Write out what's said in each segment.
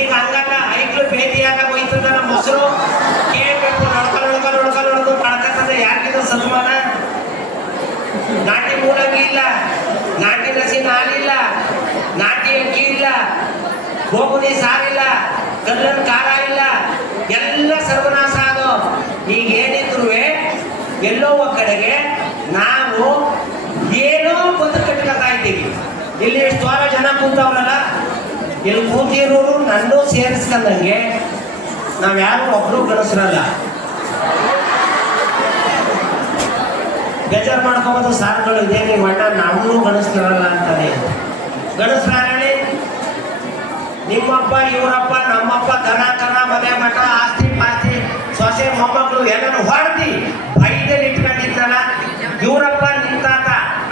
ಈಗ ಹಂಗಲ್ಲ, ಐಕ್ಳು ಬೇದಿಯಾಗ ಹೋಯ್ತದ ಮೊಸರು ಕೇಳ್ಬೇಕು, ನಡ್ಕೊಂಡು ಕಳ್ಕತ್ತಂದ್ರೆ ಯಾಕಿದ ಸನ್ಮಾನ. ನಾಟಿ ಮೂಲಂಗಿ ಇಲ್ಲ, ನಾಟಿ ನಸಿನ ಹಾಲಿಲ್ಲ, ನಾಟಿ ಅಕ್ಕಿ ಇಲ್ಲ, ಗೋಗುನಿ ಸಾರಿಲ್ಲ, ಕಲ್ಲನ್ ಖಾರ ಇಲ್ಲ, ಎಲ್ಲ ಸರ್ವನಾಶ ಅದು. ಈಗ ಏನಿದ್ರು ಎಲ್ಲೋ ಒಂದ್ ಕಡೆಗೆ ನಾವು ಏನೋ ಬದುಕಟ್ಕೊತಾ ಇದ್ದೀವಿ. ಇಲ್ಲಿ ಎಷ್ಟು ಜನ ಕೂತವ್ರಲ್ಲ, ಇಲ್ಲಿ ಕೂತಿರೋರು ನನ್ನೂ ಸೇರಿಸ್ಕೊಂಡಂಗೆ ನಾವ್ಯಾರು ಒಬ್ರು ಗಣಸರಲ್ಲ. ಬೇಜಾರು ಮಾಡ್ಕೋಬೋದು ಸಾರುಗಳು, ಇದೇ ನೀವು ಅಣ್ಣ ನಮ್ಮೂ ಗಣಸರಲ್ಲ ಅಂತಾನೆ. ಗಣಸರಾಣಿ ನಿಮ್ಮಪ್ಪ ಇವರಪ್ಪ ನಮ್ಮಪ್ಪ ದನ ಕರ ಮನೆ ಮಠ ಆಸ್ತಿ ಪಾಸ್ತಿ ಸೊಸೆ ಮೊಮ್ಮಕ್ಕಳು ಎಲ್ಲರೂ ಹೊಡೆದಿ ಬೈದಲ್ಲಿ ಇಟ್ಕೊಂಡಿದ್ದಲ್ಲ. ಇವರಪ್ಪ ನಿಂತಾತ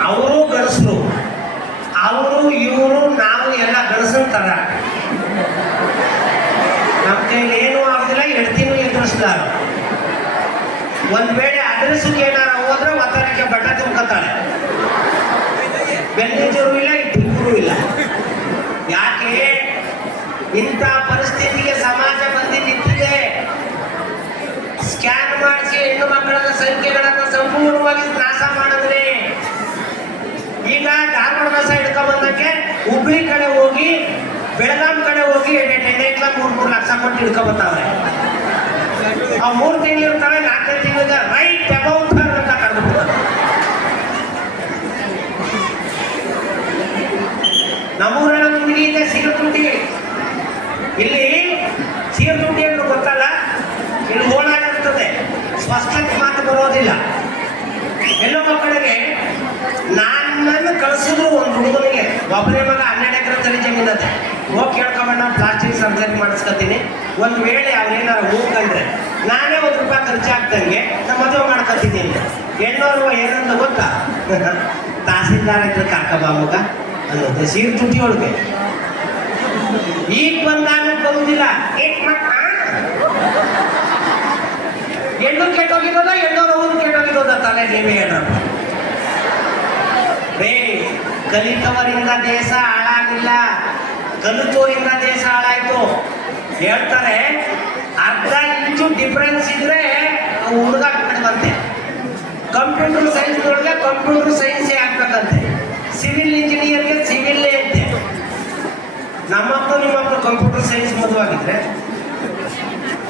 ಅವರು ಗಣಸರು, ಅವರು ಇವರು ನಾವು ಎಲ್ಲ ಗಣಸನ್ ತರ. ನಮ್ಮ ಕೈಲಿ ಏನೂ ಆಗುದಿಲ್ಲ, ಎಡ್ತಿನೂ ಎದುರಿಸ್ತಾರ. ಒಂದ್ ವೇಳೆ ಅಡ್ರೆಸ್ಗೆ ಏನಾರ ಹೋದ್ರೆ ಒತ್ತಡಕ್ಕೆ ಬಟ್ಟ ತುಂಬ್ಕೊತಾಳೆ. ಬೆನ್ನಿಜರು ಇಲ್ಲ, ಇಬ್ಬರು ಇಲ್ಲ. ಯಾಕೆ ಇಂಥ ಪರಿಸ್ಥಿತಿಗೆ ಸಮಾಜ ಬಂದಿದ್ದಿದೆ? ಸ್ಕ್ಯಾನ್ ಮಾಡಿಸಿ ಹೆಣ್ಣು ಮಕ್ಕಳ ಸಂಖ್ಯೆಗಳನ್ನು ಸಂಪೂರ್ಣವಾಗಿ ನಾಶ ಮಾಡಿದ್ರೆ. ಈಗ ಧಾರವಾಡ ಸೈಡ್ಕ ಬಂದಕ್ಕೆ ಹುಬ್ಳಿ ಕಡೆ ಹೋಗಿ ಬೆಳಗಾಂ ಕಡೆ ಹೋಗಿ 2-3 ಲಕ್ಷ ಕೊಟ್ಟು ಹಿಡ್ಕೊಬರ್ತಾವ್ರೆ. ಆ 3 ತಿಂಗಳು ಇರ್ತಾವೆ, 4 ತಿಂಗಳಿಗೆ ರೈಟ್ ಅಬೌಟ್ ಅಂತ ಕರೆದು ನಮ್ಮೂರನ್ನ ತುಂಬಿಗೆ ಇದೆ ಸಿಗತುಂಟಿ. ಇಲ್ಲಿ ಸಿಗತುಂಟಿ ಅಂದ್ರೆ ಗೊತ್ತಲ್ಲ, ಇಲ್ಲಿ ಓಡಾಡಿರ್ತದೆ, ಸ್ಪಷ್ಟತೆ ಮಾತು ಬರೋದಿಲ್ಲ. ಎಲ್ಲೋ ಮಕ್ಕಳಿಗೆ ನನ್ನನ್ನು ಕಳಿಸಿದ್ರು ಒಂದು ಹುಡುಗನಿಗೆ, ಒಬ್ಬನೇ ಮಗ 12 ಎಕರೆ ತಲೆ ಜಮೀನದೆ, ಹೋಗಿ ಕೇಳ್ಕೊಂಬಣ್ಣ ಪ್ಲಾಸ್ಟಿಕ್ ಸರ್ಜರಿ ಮಾಡಿಸ್ಕೊತೀನಿ, ಒಂದು ವೇಳೆ ಅವ್ರೇನಾರ ಹೋಗ್ಕಂಡ್ರೆ ನಾನೇ ₹1 ಖರ್ಚಾಗ್ದಂಗೆ ನಮ್ಮ ಮದುವೆ ಮಾಡ್ಕೊತಿದ್ದೀನಿ. ಹೆಣ್ಣೋರು ಏನಂತ ಗೊತ್ತಾ, ತಹಸೀಲ್ದಾರ್ ಇದ್ರೆ ಕಾಕಬಾ ಮಗ ಅನ್ನೋದು ಸೀರ್ ತುಟಿ ಒಳಗೆ. ಈಗ ಬಂದಾಗ ಬರುವುದಿಲ್ಲ. ಹೆಣ್ಣು ಕೆಟ್ಟೋಗಿರೋದ, ಹೆಣ್ಣೋರು ಅವ್ರು ಕೆಟ್ಟೋಗಿರೋದ, ತಲೆ ನೀವೇ ಹೇಳೋದು. ಕಲಿತವರಿಂದ ದೇಶ ಹಾಳಾಗಿಲ್ಲ, ಕಲಿತೋರಿಂದ ದೇಶ ಹಾಳಾಯ್ತು. ಹೇಳ್ತಾರೆ ಅರ್ಧ ಇಂಚು ಡಿಫ್ರೆನ್ಸ್ ಇದ್ರೆ ಹುಡುಗ ಬಂತೆ. ಕಂಪ್ಯೂಟರ್ ಸೈನ್ಸ್ ಒಳಗೆ ಕಂಪ್ಯೂಟರ್ ಸೈನ್ಸೇ ಆಗ್ಬೇಕಂತೆ, ಸಿವಿಲ್ ಇಂಜಿನಿಯರ್ಗೆ ಸಿವಿಲ್ಲೇ ಅಂತೆ. ನಮ್ಮಪ್ಪು ನಿಮ್ಮಪ್ಪು ಕಂಪ್ಯೂಟರ್ ಸೈನ್ಸ್ ಮದುವಾಗಿದ್ರೆ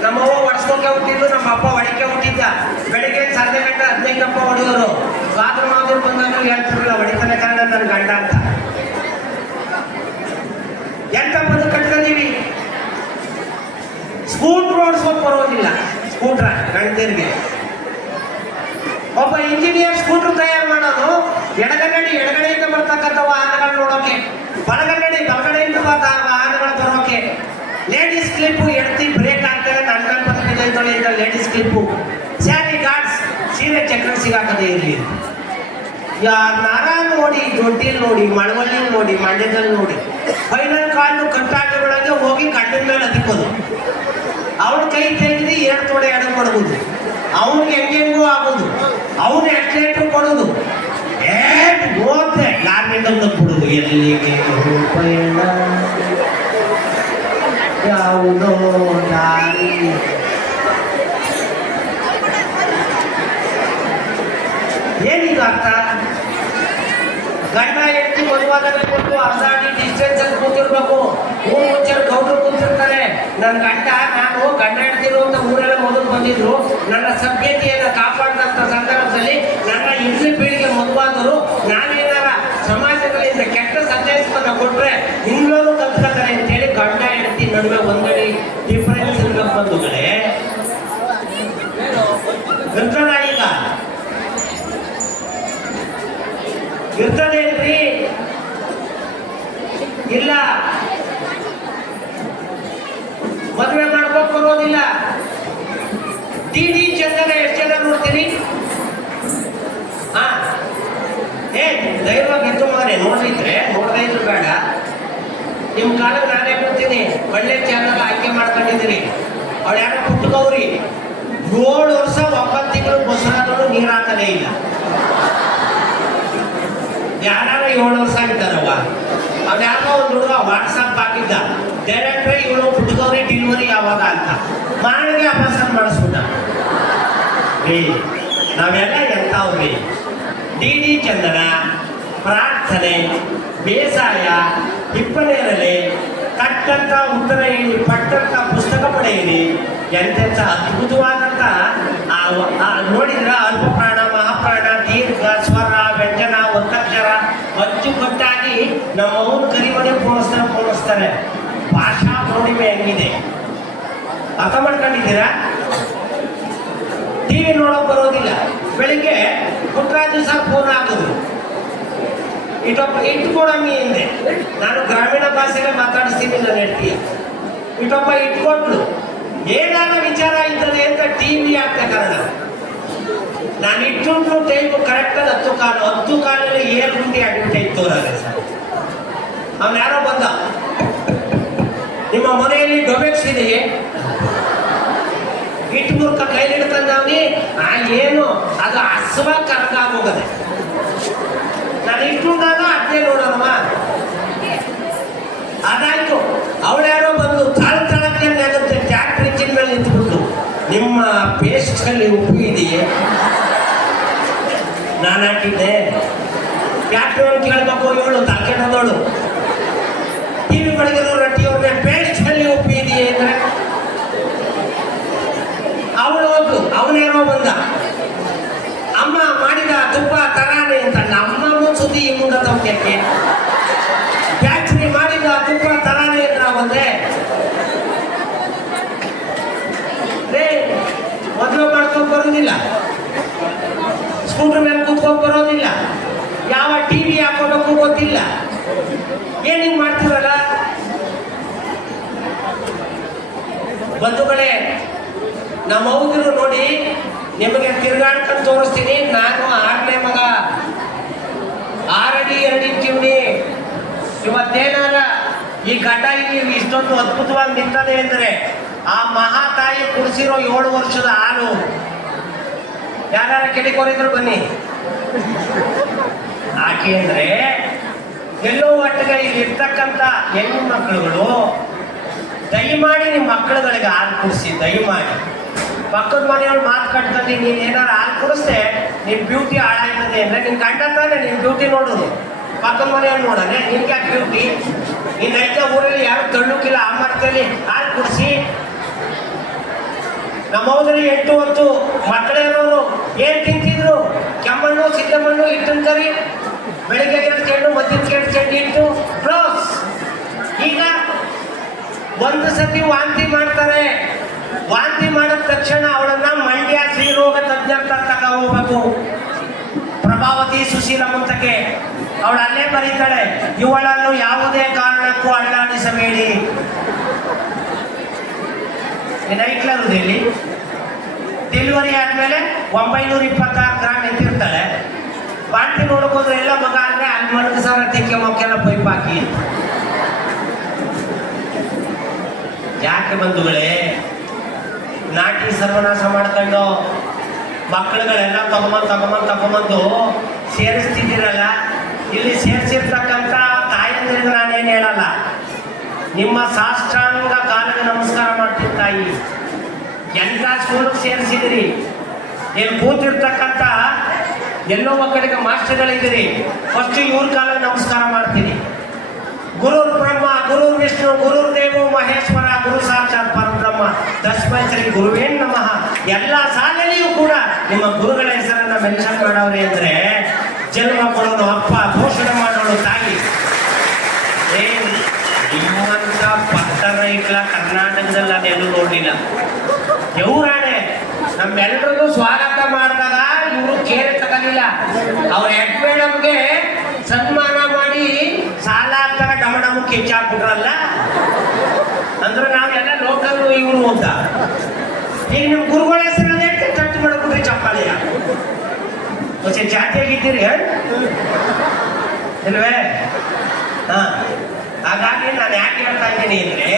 ನಮ್ಮವ್ವ ಒಡ್ಸ್ಕೊಕೆ ಹುಟ್ಟಿದ್ದು, ನಮ್ಮ ಅಪ್ಪ ಒಳಕೆ ಹುಟ್ಟಿದ್ದ. ಬೆಳಿಗ್ಗೆ 15 ಅಪ್ಪ ಹೊಡೆಯೋರು, ರಾತ್ರಿ ಮಾದ್ರು ಬಂದಾಗ ಹೇಳ್ತಿರಲಿಲ್ಲ ಹೊಡಿತಾನೆ ಕಾರಣ ನನ್ನ ಗಂಡ ಅಂತ. ಎಂತ ಬದು ಕಟ್ಕೊಂಡಿವಿ. ಸ್ಕೂಟ್ರ್ ಓಡಿಸ್ಕೊಂಡು ಬರೋದಿಲ್ಲ, ಸ್ಕೂಟ್ರ ಗಂಡರಿಗೆ. ಒಬ್ಬ ಇಂಜಿನಿಯರ್ ಸ್ಕೂಟ್ರ್ ತಯಾರು ಮಾಡೋದು ಎಡಗಡೆಯಿಂದ ಬರ್ತಕ್ಕಂಥ ವಾಹನಗಳು ನೋಡೋಕೆ, ಬಲಗಡೆಯಿಂದ ವಾಹನಗಳು ಬರೋಕೆ. ಲೇಡೀಸ್ ಕ್ಲಿಪ್ಪು ಎಡ್ತಿ ಬ್ರೇಕ್ ಆಗ್ತದೆ, ನನ್ನ ಬಂದಿದ್ದ ಲೇಡೀಸ್ ಕ್ಲಿಪ್ಪು. ಸ್ಯಾರಿ ಗಾರ್ಡ್ಸ್ ಸೀರೆ ಚಕ್ರ ಸಿಗಾಕದೇ ಇರಲಿ. ಯಾರನ್ನಾರ ನೋಡಿ, ದೊಡ್ಡಿಲ್ ನೋಡಿ, ಮಳವಳ್ಳಿ ನೋಡಿ, ಮಂಡ್ಯದಲ್ಲಿ ನೋಡಿ, ಫೈನಲ್ ಕಾಲು ಕಟ್ಟಾಟಗಳಾಗೆ ಹೋಗಿ ಗಂಡಿನ ಮೇಲೆ ಅದಿಕ್ಕೋದು. ಅವ್ರ ಕೈ ತೆಗೆದು 2 ತೊಡೆ ಎಡಗೆ ಕೊಡ್ಬೋದು, ಅವನಿಗೆ ಹೆಂಗೆಂಗೂ ಆಗೋದು, ಅವನು ಎಕ್ಸ್ಲೇಟರ್ ಕೊಡೋದು. ಹೋದ್ರೆ ಯಾರಿಂದ ಬಿಡುದು, ಎಲ್ಲಿಗೆ ಪಯಣ ಯಾವುದೋ ದಾರಿ. ಏನೀಗ ಅರ್ಥ? ಗಂಡ ಹೆಂಡತಿ ಮದುವಾದಾಗ ಕೊಟ್ಟು ಅರ್ಧ ಅಡಿ ಡಿಸ್ಟೆನ್ಸ್ ಅಲ್ಲಿ ಕೂತಿರ್ಬೇಕು. ಮುಂಚೆ ಗೌಡ್ರು ಕೂತಿರ್ತಾರೆ. ನನ್ನ ನಾನು ಗಂಡ ಹೆಂಡತಿರು ಅಂತ ಊರೆಲ್ಲ ಮೊದಲು ಬಂದಿದ್ರು. ನನ್ನ ಸಭ್ಯತೆಯನ್ನು ಕಾಪಾಡಿದಂಥ ಸಂದರ್ಭದಲ್ಲಿ ನನ್ನ ಹಿಂದಿನ ಪೀಳಿಗೆ ಮದುವಾದರು. ನಾನೇನಾರ ಸಮಾಜಗಳಿಂದ ಕೆಟ್ಟ ಸಂದೇಶವನ್ನು ಕೊಟ್ರೆ ಹಿಂಗಳೂ ಕಲ್ತ್ಕೊಳ್ತಾರೆ ಅಂತೇಳಿ ಗಂಡ ಹೆಂಡತಿ ನಡುವೆ ಒಂದಡಿ ಡಿಫರೆನ್ಸ್ ಇರ್ಬೇಕು. ಬಂಧುಗಳೇ, ಇರ್ತದ ಈಗ ಇರ್ತದೇನ್ರಿ? ಇಲ್ಲ. ಮದುವೆ ಮಾಡ್ಬೇಕು ಬರೋದಿಲ್ಲ. ಡಿ ಚಂದನ ಎಷ್ಟು ಜನ ನೋಡ್ತೀನಿ? ದೈವವಾಗಿ ಎದ್ದು ಮಾರೆ ನೋಡಿದ್ರೆ ನೋಡದೇ ಇದ್ರು ಬೇಡ. ನಿಮ್ಮ ಕಾಲಕ್ಕೆ ನಾನೇ ಕೊಡ್ತೀನಿ, ಒಳ್ಳೆ ಚಾನಲ್ ಆಯ್ಕೆ ಮಾಡ್ಕೊಂಡಿದ್ದೀರಿ. ಅವಳು ಯಾರೋ ಪುಟ್ಟಗೌರಿ 7 ವರ್ಷ 9 ತಿಂಗಳು ಬಸರಾದವರು ನೀರು ಹಾಕಲೇ ಇಲ್ಲ. ಯಾರು 7 ವರ್ಷ ಆಗಿದ್ದಾರವ. ಅವ್ನು ಯಾರೋ ಒಂದು ಹುಡುಗ ವಾಟ್ಸಪ್ ಹಾಕಿದ್ದ, ಡೈರೆಕ್ಟ್ರೆ ಇವಳು ಹುಡುಗವ್ರಿ ಡೆಲಿವರಿ ಯಾವಾಗ ಅಂತ ಮಾಡಿಗೆ ಅಪಸನ್ ಮಾಡಿಸ್ಬಿಟ್ಟ. ನಾವೆಲ್ಲ ಎಂಥವ್ರಿ? ಡಿ ಚಂದನ, ಪ್ರಾರ್ಥನೆ, ಬೇಸಾಯ, ಹಿಪ್ಪನೇರಲೆ, ಕಟ್ಟಂತ ಉತ್ತರ ಹೇಳಿ, ಪಟ್ಟಂತ ಪುಸ್ತಕ ಪಡೆಯಿರಿ. ಎಂತೆಂಥ ಅದ್ಭುತವಾದಂಥ ನೋಡಿದ್ರ ಅಲ್ಪ ಪ್ರಾಣ, ಮಹಾಪ್ರಾಣ, ದೀರ್ಘ, ಸ್ವರ, ವ್ಯಂಜನ, ಒತ್ತಕ್ಷರ ಅಚ್ಚುಕಟ್ಟಾಗಿ ನಮ್ಮ ಅವ್ನ ಕರಿಮನೆ ಪೋಣಿಸ್ತಾರೆ. ಭಾಷಾ ಪ್ರೌಢಿಮೆ ಹೆಂಗಿದೆ ಅರ್ಥ ಮಾಡ್ಕೊಂಡಿದ್ದೀರಾ? ಟಿವಿ ನೋಡೋಕೆ ಬರೋದಿಲ್ಲ. ಬೆಳಿಗ್ಗೆ ಪುಟ್ಟರಾಜು ಸರ್ ಫೋನ್ ಹಾಕಿದ್ರು, ಇಟ್ಕೊಡಮ್ಮಿ ಹಿಂದೆ. ನಾನು ಗ್ರಾಮೀಣ ಭಾಷೆಗೆ ಮಾತಾಡಿಸ್ತೀನಿ ನನ್ನ ಹೆಂಡತಿ. ಇಟೊಬ್ಬ ಇಟ್ಕೊಟ್ಲು. ಏನಾದ ವಿಚಾರ ಇರ್ತದೆ ಅಂತ ಟಿವಿ ಆಗ್ತಾ ಕಾರಣ ನಾನು ಇಟ್ಟು ಟೈಮ್ ಕರೆಕ್ಟಾಗಿ 10 ಕಾಲಲ್ಲಿ ಏರ್ ಗುಂಡಿ ಅಡ್ವರ್ಟೈಸ್ ತೋರಾರೆ ಸರ್. ಅವ್ನು ಯಾರೋ ಬಂದ, ನಿಮ್ಮ ಮನೆಯಲ್ಲಿ ಡೊಮೆಕ್ಸ್ ಇದೆಯೇ? ಇಟ್ಟು ಮುರ್ಕ ಕೈಲಿ ಹಿಡ್ಕೊಂಡವ್ನಿ. ಏನು ಅದು ಹಸುವ ಕರ್ಕಾಗೋಗದೆ. ನಾನು ಇಟ್ಟುಂಡಾಗ ಅದೇ ನೋಡೋಣಮ್ಮ. ಅದಾಯ್ತು. ಅವಳ್ಯಾರೋ ಬಂದು ತಾಳಕ್ಕೆ ಆಗುತ್ತೆ ಟ್ಯಾಕ್ಟ್ರ್ ಇಂಜಿನ್ ಮೇಲೆ ನಿಂತ್ಬಿಟ್ಟು, ನಿಮ್ಮ ಪೇಸ್ಟಲ್ಲಿ ಉಪ್ಪು ಇದೆಯೇ? ನಾನು ಹಾಕಿದ್ದೆ. ಟ್ಯಾಕ್ಟ್ರ್ ಅವ್ರು ಕೇಳ್ಬೇಕು, ಇವಳು ತಲ್ಕೆಟ್ಟೋಳು. ಟಿವಿ ಬೆಳಗ್ಗೆ ರೊಟ್ಟಿ ಅವ್ರನ್ನ ಪೇಸ್ಟಲ್ಲಿ ಉಪ್ಪು ಇದೆಯೇ ಅಂದ್ರೆ ಅವಳು ಹೋಗ್ಲು. ಅವನೇನೋ ಬಂದ, ಅಮ್ಮ ಮಾಡಿದ ತುಪ್ಪ ತರಾನೆ ಅಂತ. ನಮ್ಮಮ್ಮ ಸುದ್ದಿ ಮುಂದೆ ತಪ್ಪಕ್ಕೆ ಫ್ಯಾಕ್ಟ್ರಿ ಮಾಡಿದ ತುಪ್ಪ ತರಾನೆ ಅಂತ ಬಂದೆ. ಮದುವೆ ಮಾಡ್ಕೊಂಡು ಬರೋದಿಲ್ಲ, ಸ್ಕೂಟರ್ ಮೇಲೆ ಕೂತ್ಕೊಂಡು ಬರೋದಿಲ್ಲ, ಯಾವ ಟಿವಿ ಹಾಕೋಬೇಕು ಗೊತ್ತಿಲ್ಲ. ಏನಿಂಗ್ ಮಾಡ್ತೀವಲ್ಲ ಬಂಧುಗಳೇ. ನಮ್ಮ ಹೌದ್ರು ನೋಡಿ, ನಿಮಗೆ ತಿರ್ಗಾಡ್ಕೊಂಡು ತೋರಿಸ್ತೀನಿ. ನಾನು 6ನೇ ಮಗ, 6 ಅಡಿ 2 ಇಂಚು. ಇವತ್ತೇನಾರ ಈ ಗಡ್ಡ ಇಲ್ಲಿ ಇಷ್ಟೊಂದು ಅದ್ಭುತವಾಗಿ ನಿಂತದೆ ಅಂದರೆ ಆ ಮಹಾತಾಯಿ ಕುಡಿಸಿರೋ 7 ವರ್ಷದ ಹಾಲು. ಯಾರು ಕೆಡಿಕೋರಿದ್ರು ಬನ್ನಿ. ಯಾಕೆ ಅಂದ್ರೆ ಎಲ್ಲೋ ಒಟ್ಟಿಗೆ ಇಲ್ಲಿ ಇರ್ತಕ್ಕಂಥ ಹೆಣ್ಣು ಮಕ್ಕಳುಗಳು ದಯಮಾಡಿ ನಿಮ್ಮ ಮಕ್ಕಳುಗಳಿಗೆ ಹಾಲು ಕುಡಿಸಿ. ದಯಮಾಡಿ ಪಕ್ಕದ ಮನೆಯವ್ರು ಮಾತು ಕಟ್ಕೊಂಡು ನೀನು ಏನಾರು ಹಾಲು ಕುಡಿಸ್ದೆ ನಿನ್ನ ಬ್ಯೂಟಿ ಹಾಳಾಗ್ತದೆ ಅಂದರೆ ನಿನ್ನ ಗಂಡ ತಾನೆ ನಿನ್ನ ಬ್ಯೂಟಿ ನೋಡೋದು. ಪಕ್ಕದ ಮನೆಯವ್ರು ನೋಡೋಣ ನಿನ್ಗೆ ಬ್ಯೂಟಿ. ನಿನ್ನ ರೈತ ಊರಲ್ಲಿ ಯಾರು ತಳ್ಳುಕಿಲ್ಲ. ಆ ಮರದಲ್ಲಿ ಹಾಲು ಕುಡಿಸಿ. ನಮ್ಮ ಹೋದಲ್ಲಿ 8 ಹೊತ್ತು ಮಕ್ಕಳೇನವರು ಏನು ತಿಂತಿದ್ರು? ಕೆಮ್ಮಣ್ಣು, ಸಿದ್ದಮಣ್ಣು, ಹಿಟ್ಟಿನ ಕರಿ, ಬೆಳಿಗ್ಗೆ 2 ಚೆಂಡು, ಮಧ್ಯಾಹ್ನ 2 ಚೆಂಡು ಇಟ್ಟು ಕ್ಲೋಸ್. ಈಗ ಒಂದು ಸತಿ ವಾಂತಿ ಮಾಡ್ತಾರೆ. ವಾಂತಿ ಮಾಡಿದ ತಕ್ಷಣ ಅವಳನ್ನ ಮಂಡ್ಯ ಶ್ರೀರೋಗ ತಜ್ಞರ ತಕ್ಕ ಹೋಗ್ಬೇಕು. ಪ್ರಭಾವತಿ ಸುಶೀಲಮಂತಕ್ಕೆ ಅವಳು ಅಲ್ಲೇ ಬರೀತಾಳೆ, ಇವಳನ್ನು ಯಾವುದೇ ಕಾರಣಕ್ಕೂ ಅಲ್ಲಾಡಿಸಬೇಡಿ. ನೈಟ್ಲರುದಲ್ಲಿ ಡೆಲಿವರಿ ಆದ್ಮೇಲೆ 926 ಗ್ರಾಮ್ ಎತ್ತಿರ್ತಾಳೆ. ವಾಂತಿ ನೋಡ್ಕೋದ್ರೆ ಎಲ್ಲ ಮಗ ಅಂದ್ರೆ ಅಲ್ಲಿ ಮಣಗಸಾರ ತೆಕ್ಕೆ ಮಕ್ಕೆಲ್ಲ ಪೈಪ್ ಹಾಕಿ. ಯಾಕೆ ಬಂಧುಗಳೇ ನಾಟಿ ಸರ್ವನಾಶ ಮಾಡ್ಕೊಂಡು ಮಕ್ಕಳುಗಳೆಲ್ಲ ತಗೊಂಬಂದು ಸೇರಿಸ್ತಿದ್ದೀರಲ್ಲ? ಇಲ್ಲಿ ಸೇರಿಸಿರ್ತಕ್ಕಂಥ ತಾಯಂದಿರಿಗೆ ನಾನೇನು ಹೇಳಲ್ಲ, ನಿಮ್ಮ ಸಾಷ್ಟಾಂಗ ಕಾಲಿಗೆ ನಮಸ್ಕಾರ ಮಾಡ್ತೀನಿ ತಾಯಿ. ಎಂಥ ಸ್ಕೂಲಿಗೆ ಸೇರಿಸಿದಿರಿ? ನೀವು ಕೂತಿರ್ತಕ್ಕಂಥ ಎಲ್ಲೋ ಮಕ್ಕಳಿಗೆ ಮಾಸ್ಟರ್ಗಳಿದ್ದೀರಿ. ಫಸ್ಟ್ ಇವ್ರ ಕಾಲಿಗೆ ನಮಸ್ಕಾರ ಮಾಡ್ತೀನಿ. ಗುರುರ್ ಬ್ರಹ್ಮ, ಗುರುರ್ ವಿಷ್ಣು, ಗುರುರ್ ದೇವೋ ಮಹೇಶ್ವರ, ಗುರು ಸಾಕ್ಷಾತ್ ಪರಬ್ರಹ್ಮ, ತಸ್ಮೈ ಶ್ರೀ ಗುರುವೇ ನಮಃ. ಎಲ್ಲ ಸಾಲಲ್ಲಿಯೂ ಕೂಡ ನಿಮ್ಮ ಗುರುಗಳ ಹೆಸರನ್ನ ಮೆನ್ಷನ್ ಮಾಡವ್ರೆ ಅಂದ್ರೆ ಜನ್ಮ ಕೊಡೋನು ಅಪ್ಪ, ಪೋಷಣೆ ಮಾಡೋಳು ತಾಯಿ. ನಿಮ್ಮಂತ ಪತ್ತರ ಇಟ್ಲ ಕರ್ನಾಟಕದಲ್ಲಿ ನಾನು ಎಲ್ಲೂ ನೋಡಲಿಲ್ಲ. ಇವರಾಣೆ ನಮ್ಮೆಲ್ಲರಿಗೂ ಸ್ವಾಗತ ಮಾಡಿದಾಗ ಇವರು ಕೇರೆ ತಗಲಿಲ್ಲ. ಅವ್ರ ಹೆಡ್ ಮೇಡಮ್ಗೆ ಸನ್ಮಾನ ಮಾಡಿ ಸಾಲ ಆಗ್ತಾಗ ಡಮಡಮಕ್ಕೆ ಹೆಚ್ಚಾಕ್ಬಿಟ್ರಲ್ಲ ಅಂದ್ರೆ ನಾವೆಲ್ಲ ಲೋಕಲ್ ಇವರು ಅಂತ. ಈಗ ನಿಮ್ಮ ಗುರುಗಳ ಹೆಸರಲ್ಲಿ ಕಟ್ಟು ಮಾಡ್ಬಿಟ್ರಿ ಚಪ್ಪಾಳೆಯ ಮತ್ತೆ ಜಾತಿಯಾಗಿದ್ದೀರಿ ಇಲ್ವೇ? ಹಾಗಾಗಿ ನಾನು ಯಾಕೆ ಹೇಳ್ತಾ ಇದ್ದೀನಿ ಅಂದರೆ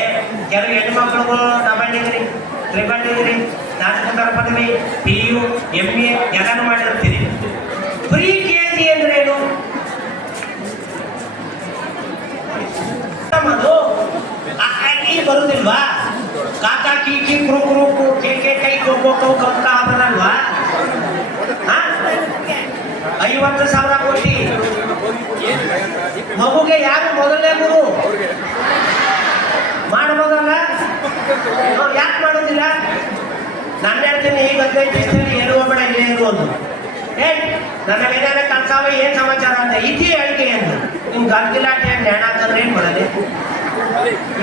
ಕೆಲವು ಹೆಣ್ಮಕ್ಳುಗಳು ಡಬಲ್ ಡಿಗ್ರಿ, ಟ್ರಿಬಲ್ ಡಿಗ್ರಿ, ಸ್ನಾತಕೋತ್ತರ ಪದವಿ, PU, MA ಎಲ್ಲನೂ ಮಾಡಿರ್ತೀರಿ. ಪ್ರೀ KG ಅಂದ್ರೆ ಏನು? ಅದು ಈಗ 15 ದಿವಸದಲ್ಲಿ ಏನು ಹೋಗ್ಬೇಡ ಇಲ್ಲೇ ಇರು ಒಂದು. ನನಗೇನಾರ ಕಲ್ಸಾವ ಏನ್ ಸಮಾಚಾರ ಅಂತ ಇತಿ ಹೇಳಿಕೆ ಎಂದು ನಿಮ್ ಗಲ್ಗಿಲಾಟೆ ಜ್ಞಾನ ಅಂತಂದ್ರೆ ಏನ್ ಮಾಡೋದು?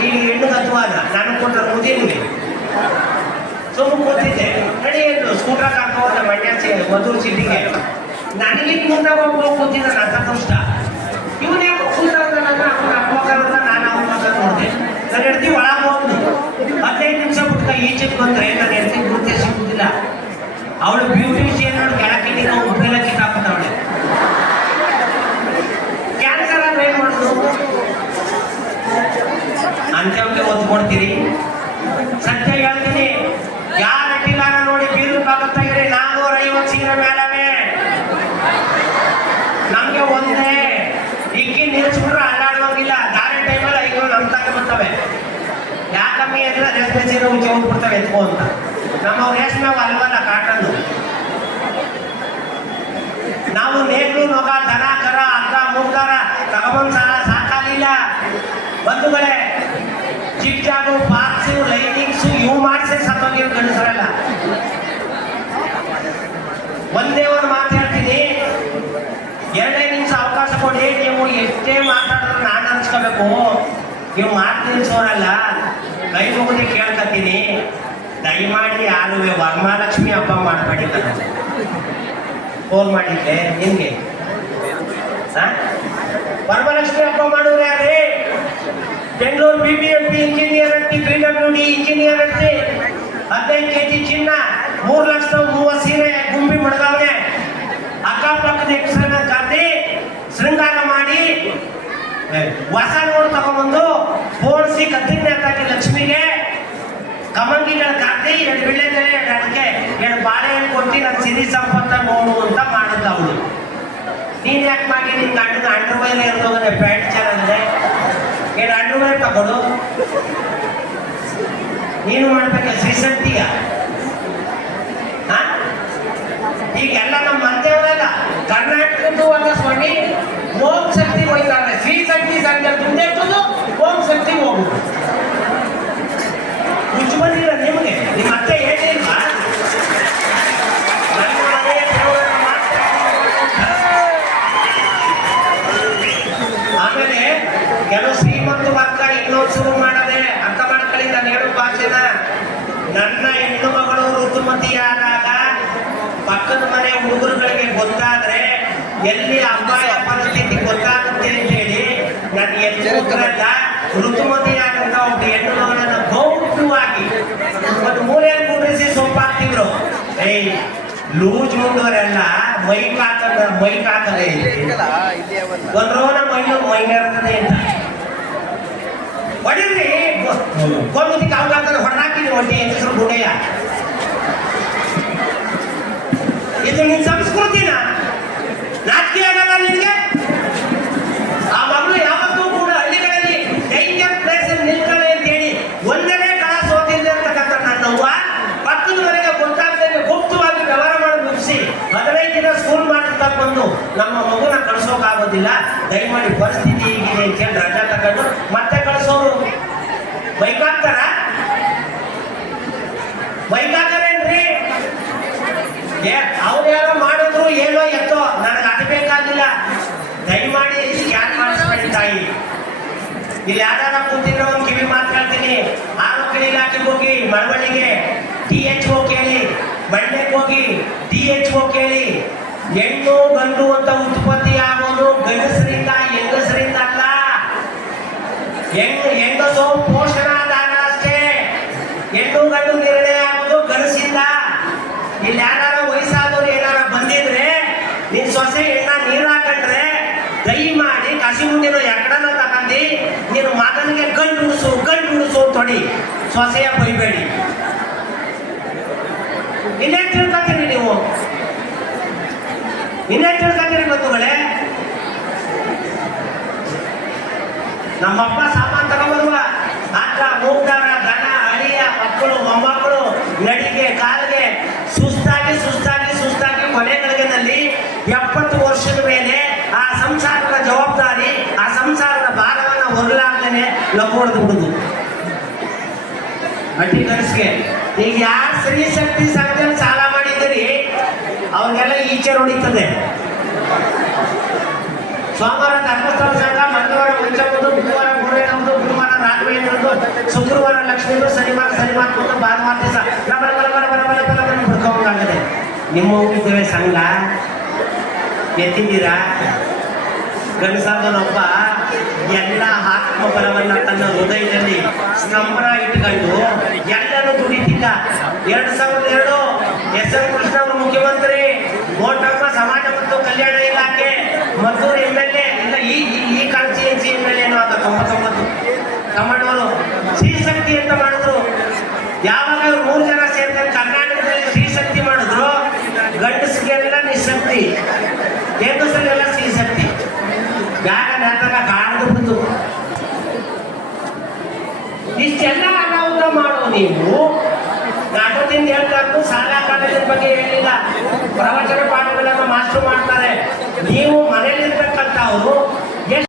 ಈಗ ಹೆಣ್ಣು ಗದ್ವಾದ ನನಗೆ ಕೊಟ್ಟರೆ ಮುದಿನಿಗೆ ಸುಮ್ಮ ಕೂತಿದ್ದೆ ನಡಿ ಎಂದು ಸ್ಕೂಟರ್ ಹಾಕೋದ ಮಂಡ್ಯ ಮಧುರ್ ಸಿಟಿಗೆ ನನಗಿದ್ ಮುಂದೆ ಹೋಗಿ ಕೂತಿದ್ದ ನನ್ನ ಕಷ್ಟ ಇವನೇ ಕೂತಾಗ ನನ್ನ ಅಪ್ಪಗಾರದ ನಾನು ಅಪ್ಪಗ ನೋಡಿದೆ. ನನ್ನ ಹೆಂಡತಿ ಒಳಗೆ ಹೋಗ್ದು 15 ನಿಮಿಷ ಬಿಟ್ಟ ಈಚೆಗೆ ಬಂದ್ರೆ ನನ್ನ ಹೆಂಡತಿ ಗುರುತೇ ಸಿಗುದಿಲ್ಲ. ಅವಳು ಬ್ಯೂಟಿಷಿಯನ್ ನೋಡಿ ಕೆಳಕ್ಕೆ ಉಪ್ಪೆಲ್ಲ ಕಿತ್ತಾಕ್ಬಿಟ್ಟವಳೆ. ಕ್ಯಾನ್ಸರ್ ಅಂದ್ರೆ ಏನ್ ಮಾಡುದು? ಅಂತ್ಯಕ್ಕೆ ಒತ್ತು ಕೊಡ್ತೀರಿ. ಸತ್ಯ ಹೇಳ್ತೀನಿ, ಯಾರ ಟಿಲಾನ ನೋಡಿ ಬೀರು ಬಾಗುತ್ತಾ ಇರಿ 450 ಸೀರೆ ಮೇಲವೇ ನಮ್ಗೆ ಒಂದೇ ಇಕ್ಕಿ ನಿಲ್ಸ್ಬಿಟ್ರೆ ಅಲ್ಲಾಡುವಂಗಿಲ್ಲ. ದಾರಿ ಟೈಮಲ್ಲಿ 5 ನಮ್ಮ ತಗೆ ಬರ್ತವೆ. ಯಾಕಮ್ಮಿ ಅಂದ್ರೆ ರೇಷ್ಮೆ ಸೀರೆ ಉಚ್ಚೆ ಹೋಗ್ಬಿಡ್ತವೆ ಎತ್ಕೋ ಅಂತ. ನಮ್ಮ ರೇಷ್ಮೆ ಅಲ್ವಲ್ಲ ಕಾಟನ್ನು. ನಾವು ನೇಗ್ಲು ನೊಗ ದನ ಕರ ಅರ್ಧ ಮೂರ್ಗಾರ ತಗೊಂಡ್ ಸಾಕಾಲಿಲ್ಲ ಬಂಧುಗಳೇ. ಜಿಗ್ಜಾಗು ಪಾರ್ಕ್ಸು ಲೈಟಿಂಗ್ಸು ಇವು ಮಾಡಿಸಿ ಸತ್ತೋಗಿ ಗಂಡಸರಲ್ಲ. ಒಂದೇ ಒಂದು ಮಾತು ಹೇಳ್ತೀನಿ, 2 ನಿಮಿಷ ಅವಕಾಶ ಕೊಡಿ. ನೀವು ಎಷ್ಟೇ ಮಾತಾಡಿದ್ರು ನಾನು ಅನ್ಸ್ಕೋಬೇಕು. ನೀವು ಮಾತು ನಿಲ್ಸೋರಲ್ಲ. ಕೈ ಮುಗಿದು ಕೇಳ್ಕತ್ತೀನಿ, ದಯಮಾಡಿ ಯಾರುವೆ ವರಮಹಾಲಕ್ಷ್ಮಿ ಹಬ್ಬ ಮಾಡಬೇಡಿ. ಫೋನ್ ಮಾಡಿದ್ದೆ ನಿಮ್ಗೆ ವರಮಹಾಲಕ್ಷ್ಮಿ ಹಬ್ಬ ಮಾಡೋರು ಯಾರೇ? ಬೆಂಗಳೂರು BBMP ಇಂಜಿನಿಯರ್ ಅಂತಿ, PWD ಇಂಜಿನಿಯರ್ ಅಂತಿ, 15 kg ಚಿನ್ನ, 3,30,000 ಸೀರೆ ಗುಂಬಿ ಮಡಗವನೆ. ಅಕ್ಕಪಕ್ಕದ ಹೆಸರನ್ನ ಕರ್ದಿ ಶೃಂಗಾರ ಮಾಡಿ ಹೊಸ ನೋಡು ತಗೊಂಡ್ಬಂದು ಪೋಣಿಸಿ ಕತ್ತಿನ ಹಾಕಿ ಲಕ್ಷ್ಮಿಗೆ ಕಮಂಗಿಗಳ ಕರ್ದಿ 2 ಬಿಳ್ಳೆದೆಲೆ 2 ಅಡಿಕೆ 2 ಬಾಳೆಹಣ್ಣು ಕೊಟ್ಟು ನನ್ನ ಸಿರಿ ಸಂಪತ್ತ ನೋಡು ಅಂತ ಮಾಡಿದ್ದ ಅವಳು. ನೀನ್ ಯಾಕೆ ಮಾಡಿ ನಿನ್ ಗಂಡನ ಅಂಡರ್ವೈರ್ ಇರೋದ್ರೆ ಪ್ಯಾಂಟ್ ಚೆನ್ನಾಗಿದೆ 2 ಅಂಡರ್ವೈರ್ ತಗೊಡು. ನೀನು ಮಾಡ್ಬೇಕ ಶ್ರೀಶಕ್ತಿಯ. ಈಗೆಲ್ಲ ನಮ್ಮ ಮಂದೇವರಲ್ಲ ಕರ್ನಾಟಕದ್ದು ಅಲ್ಲ ಸ್ವಾಮಿ, ಓಂ ಶಕ್ತಿ ಹೋಯ್ತಾರೆ. ಶ್ರೀಶಕ್ತಿ ಸಂಜೆ ಮುಂದೆ ಓಂ ಶಕ್ತಿ ಹೋಗುದು. ಹುಚ್ಚು ಬಂದಿಲ್ಲ ನಿಮಗೆ? ನಿಮ್ಮ ಅತ್ತೆ ಹೇಳಿಲ್ವಾ? ಆಮೇಲೆ ಕೆಲವು ಶ್ರೀಮಂತ ವರ್ಗ ಇನ್ನೊಂದು ಶುರು ಮಾಡದೆ ಅರ್ಥ ಮಾಡ್ಕೊಳ್ಳಿ. ನಾನು ಹೇಳೋ ಭಾಷೆನ, ನನ್ನ ಹೆಣ್ಣು ಮಗಳು ಋತುಮತಿಯಾದಾಗ ಪಕ್ಕದ ಮನೆ ಹುಡುಗರುಗಳಿಗೆ ಗೊತ್ತಾದ್ರೆ ಎಲ್ಲಿ ಅಪಾಯ ಪರಿಸ್ಥಿತಿ ಗೊತ್ತಾಗುತ್ತೆ ಅಂತ ಹೇಳಿ ನನ್ನ ಹೆಣ್ಣುಮಕ್ಕಳನ್ನ ಋತುಮತಿಯಾದಂತ ಒಬ್ಬ ಹೆಣ್ಣು ಮಗಳನ್ನ ಗೌರವವಾಗಿ ಒಂದು ಮೂಲೆಯಲ್ಲಿ ಕೂಡಿಸಿ ಸೊಪ್ಪಾಗ್ತಿದ್ರು. ಲೂಜ್ ಮುಂದುವರೆಲ್ಲ ಮೈಕ್ ಹಾಕದೆ ಒಂದ್ರೋನ ಮೈನರ್ತದೆ ಅಂತ ಹೊಡಿದ್ರಿ. ಗೋಮುಖಿಗೆ ಅವಕಾಶ ಹೊಡೆದಾಕಿದ್ರು ಒಟ್ಟಿ ಹೆಸರು ಗುಣಯ್ಯ. ಇದು ನಿನ್ ಸಂಸ್ಕೃತಿನ ನಾಚಿಕೆ ಆಗಲ್ಲ ನಿನ್ಗೆ? ಆ ಮಗಳು ಯಾವತ್ತೂ ಕೂಡ ಹಳ್ಳಿಗಳಲ್ಲಿ ಡೇಂಜರ್ ಪ್ಲೇಸ್ ನಿಲ್ತಾಳೆ ಅಂತ ಹೇಳಿ ಒಂದನೇ ಕಳ ಸೋತಿದ್ದೆ ಅಂತಕ್ಕಂಥ ನನ್ನವ್ವ ಪಕ್ಕದ ಮನೆಗೆ ಗೊತ್ತಾಗ್ತದೆ ಗುಪ್ತವಾಗಿ ವ್ಯವಹಾರ ಮಾಡಿ ಮುಗಿಸಿ 15 ದಿನ ಸ್ಕೂಲ್ ಮಾಡ್ತಾ ಬಂದು ನಮ್ಮ ಮಗುನ ಕಳಿಸೋಕಾಗೋದಿಲ್ಲ, ದಯಮಾಡಿ ಪರಿಸ್ಥಿತಿ ಹೀಗಿದೆ ಅಂತ ಹೇಳಿ ರಜಾ ತಗೊಂಡು ಮತ್ತೆ ಕಳಿಸೋರು. ಬೈಕಾಗ್ತಾರ? ಬೈಕಾಗ್ತಾರೇನ್ರಿ? ಅವ್ರು ಯಾರೋ ಮಾಡಿದ್ರು ಏನೋ ಎತ್ತೋ ನನಗೆ ಅದು ಬೇಕಾಗಿಲ್ಲ. ದಯಮಾಡಿ ಸ್ಕ್ಯಾನ್ ಮಾಡಿಸ್ಬೇಡಿ ತಾಯಿ. ಇಲ್ಲಿ ಯಾರು ಕೂತಿರೋ ಒಂದು ಕಿವಿ ಮಾತಾಡ್ತೀನಿ. ಆರೋಗ್ಯ ಇಲಾಖೆಗೆ ಹೋಗಿ ಮಳವಳ್ಳಿಗೆ THO ಕೇಳಿ, ಮಂಡ್ಯಕ್ಕೆ ಹೋಗಿ THO ಕೇಳಿ. ಹೆಣ್ಣು ಗಂಡು ಅಂತ ಉತ್ಪತ್ತಿ ಆಗೋದು ಗಂಡಸರಿಂದ ಹೆಂಗಸರಿಂದ ಅಲ್ಲ. ಹೆಂಗಸು ಪೋಷಣಾದಾನ ಅಷ್ಟೇ. ಹೆಣ್ಣು ಗಂಡು ನಿರ್ಣಯ ಆಗೋದು ಗಂಡಸಿಂದ. ಇಲ್ಲಿ ಯಾರು ವಯಸ್ಸಾದವ್ರು ಏನಾರ ಬಂದಿದ್ರೆ ನಿನ್ ಸೊಸೆ ಹೆಣ್ಣ ನೀರು ಹಾಕೊಂಡ್ರೆ ದಯಮಾಡಿ ಕಸಿ ಮುಂದಿನ ಎಕಡನ ತಗೊಂಡು ನೀನು ಮಗನಿಗೆ ಗಂಡು ಉಳಿಸು ತೊಡಿ, ಸೊಸೆಯ ಬೈಬೇಡಿ. ಇನ್ನೇನ್ ತಿಳ್ಕೊತೀರಿ ನೀವು? ಇನ್ನೇನ್ ತಿಳ್ಕೊತೀರಿ ಬಂಧುಗಳೇ? ನಮ್ಮಪ್ಪ ಸಾಮಾನು ತಗೊಂಡ್ಬರುವ ಅಕ್ಕ ಮೂಗ್ದಾರ ದನ ಅಳಿಯ ಮಕ್ಕಳು ಮೊಮ್ಮಕ್ಕಳು ನಡಿಗೆ ಕಾಲಿಗೆ ಸುಸ್ತಾಗಿ ಕೊನೆಗಳಿಗೆನಲ್ಲಿ 70 ವರ್ಷದ ಮೇಲೆ ಆ ಸಂಸಾರದ ಜವಾಬ್ದಾರಿ, ಆ ಸಂಸಾರದ ಭಾರವನ್ನು ಹೊರಲಾಗ್ದೇನೆ ಲಕ್ಕೊಡ್ದು ಬಿಡುದು. ಅಡ್ಡಿ ಕನಸಿಗೆ ಈಗ ಯಾರು ಸ್ತ್ರೀ ಶಕ್ತಿ ಸಂಘದಲ್ಲಿ ಸಾಲ ಮಾಡಿದ್ದೀರಿ ಅವ್ರಿಗೆಲ್ಲ ಈಚೆ ಹೊಡಿತದೆ. ಸೋಮವಾರ ಧರ್ಮಸ್ಥಳ ಸಂಘ, ಮಂಗಳವಾರ ಪಂಚಮುದು, ಬುಧವಾರ ಗುರುವೇನದು, ಗುರುವಾರ ರಾಘವೇಂದ್ರದು, ಶುಕ್ರವಾರ ಲಕ್ಷ್ಮೀದು, ಶನಿವಾರ ಶನಿವಾರದ್ದು, ಭಾನುವಾರ ದಿವಸ ಬಿಡ್ಕೊಂಡಾಗದೆ. ನಿಮ್ಮ ಹೋಗಿದ್ದೇವೆ ಸಂಘ ಎತ್ತಿದ್ದೀರಾ? ಗಂಡಸಾದನೊಬ್ಬ ಎಲ್ಲ ಆತ್ಮಬಲವನ್ನ ತನ್ನ ಹೃದಯದಲ್ಲಿ ಸ್ತಂಭನ ಇಟ್ಕೊಂಡು ಎಲ್ಲರೂ ದುಡಿತಿದ್ದ. 2002 ಎಸ್ ಎಂ ಕೃಷ್ಣ ಅವರು ಮುಖ್ಯಮಂತ್ರಿ, ಗೋಟಮ್ಮ ಸಮಾಜ ಮತ್ತು ಕಲ್ಯಾಣ ಇಲಾಖೆ, ಮದ್ದೂರು MLA, ಇಲ್ಲ ಈ ಕಾನ್ಸ್ಟಿಟ್ಯೂನ್ಸಿ MLA ಏನೋ ಆದ 99 ತಮ್ಮಣ್ಣವರು ಶ್ರೀಶಕ್ತಿ ಅಂತ ಮಾಡಿದ್ರು. ಯಾವಾಗ ಇವ್ರು 3 ಜನ ಸೇರ್ಕೊಂಡು ಕರ್ನಾಟಕದಲ್ಲಿ ಶ್ರೀಶಕ್ತಿ ಮಾಡಿದ್ರು, ಗಂಡಸರಿಗೆಲ್ಲ ನಿಶಕ್ತಿ, ಹೆಂಗಸರಿಗೆಲ್ಲ ಶ್ರೀಶಕ್ತಿ. ಯಾಕ ನಾಟಕ ಕಾಡ್ದು ಬಂದು ಇಷ್ಟೆಲ್ಲ ಅನಾಹುತ ಮಾಡೋ ನೀವು